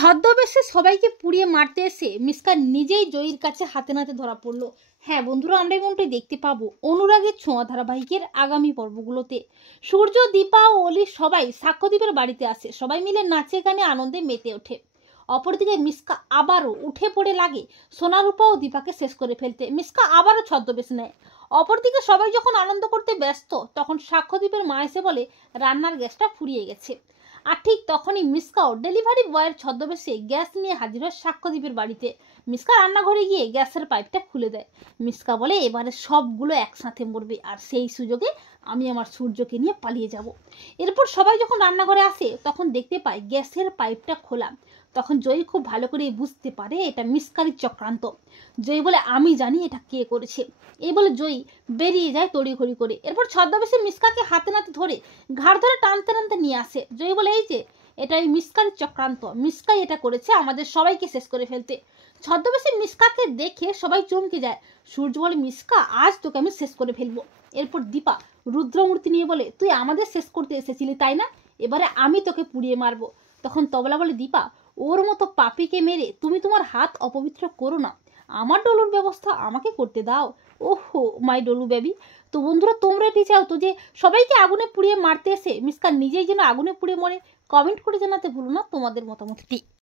ছদ্মবেশে সবাইকে পুড়িয়ে মারতে এসে মিসকা নিজেই জয়ীর কাছে হাতে নাতে ধরা পড়লো। হ্যাঁ বন্ধুরা, আমরা এমনটাই দেখতে পাবো অনুরাগের ছোঁয়া ধারাবাহিকের আগামী পর্বগুলোতে। সূর্য, দীপা ও অলি সবাই সাক্ষ্যদীপের বাড়িতে আসে, সবাই মিলে নাচে গানে আনন্দে মেতে ওঠে। অপরদিকে মিসকা আবারও উঠে পড়ে লাগে সোনারূপা ও দীপাকে শেষ করে ফেলতে। মিসকা আবারও ছদ্মবেশ নেয়। অপরদিকে সবাই যখন আনন্দ করতে ব্যস্ত, তখন সাক্ষ্যদীপের মা এসে বলে রান্নার গ্যাসটা ফুরিয়ে গেছে। আর ঠিক তখনই মিসকাও ডেলিভারি বয়ের ছদ্মবেশে গ্যাস নিয়ে হাজির হয় সাক্ষ্যদীপের বাড়িতে। মিসকা রান্নাঘরে গিয়ে গ্যাসের পাইপটা খুলে দেয়। মিসকা বলে এবারে সবগুলো একসাথে মরবে, আর সেই সুযোগে আমি আমার সূর্যকে নিয়ে পালিয়ে যাব। এরপর সবাই যখন রান্নাঘরে আসে তখন দেখতে পায় গ্যাসের পাইপটা খোলা। তখন জয়ী খুব ভালো করে বুঝতে পারে এটা মিসকারির চক্রান্ত। জয়ী বলে আমি জানি এটা কে করেছে। এই বলে জয়ী বেরিয়ে যায় তড়িঘড়ি করে। এরপর ছদ্মবেশে মিসকাকে হাতে নাতে ধরে ঘাড় ধরে টানতে টানতে নিয়ে আসে। জয়ী বলে এই যে এটা এই মিসকারির চক্রান্ত, মিসকাই এটা করেছে আমাদের সবাইকে শেষ করে ফেলতে। ছদ্মবেশে মিসকাকে দেখে সবাই চমকে যায়। সূর্য বলে মিসকা আজ তোকে আমি শেষ করে ফেলবো। এরপর দীপা রুদ্রমূর্তি নিয়ে বলে তুই আমাদের শেষ করতে এসেছিলি তাই না, এবারে আমি তোকে পুড়িয়ে মারবো। তখন তবলা বলে দীপা ওর মতো পাপীকে মেরে তুমি তোমার হাত অপবিত্র করো না, আমার ডলুর ব্যবস্থা আমাকে করতে দাও। ওহো মাই ডলু বেবি। তো বন্ধুরা, তোমরা এটি চাও তো যে সবাইকে আগুনে পুড়িয়ে মারতে এসে মিসকা নিজেই যেন আগুনে পুড়ে মরে? কমেন্ট করে জানাতে ভুলো না তোমাদের মতামতটি।